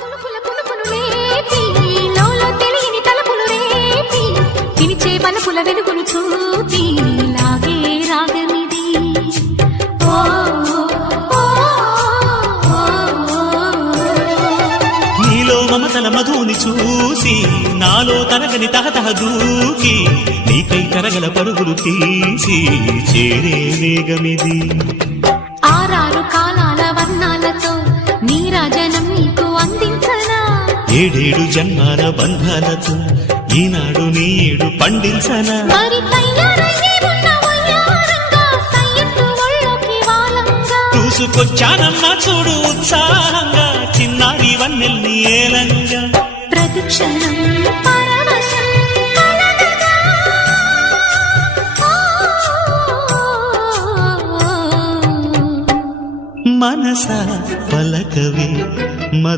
కులుకుల కులుకులు లేపి లోలో తెలియని తలపులు రేపి పిలిచే బలపుల వెలుగును చూపి లాగే రాగమిది ఓ ఓ, ఓ, నీలో మమతల మధుని చూసి నాలో తరగని తహతహ దూకి నీకై తరగల పరుగులు తీసి చేరే వేగమిది ఆరారు కాలాల వర్ణాలతో నీరాజనం నీకు అందించనా ఏడేడు జన్మాల బంధాలతో ఈనాడు నీడు పండించనా మరి తయారయ్యే ఉన్న వయ్యారంగా సయ్యత్తు ఒళ్ళోకి వాలంగా చూసుకొచ్చానమ్మా చూడు ఉత్సాహంగా చిన్నారి వన్నెల్ని ఏలంగా ప్రతిక్షణం పరవశం కలగగా. మనస పలకవే మధు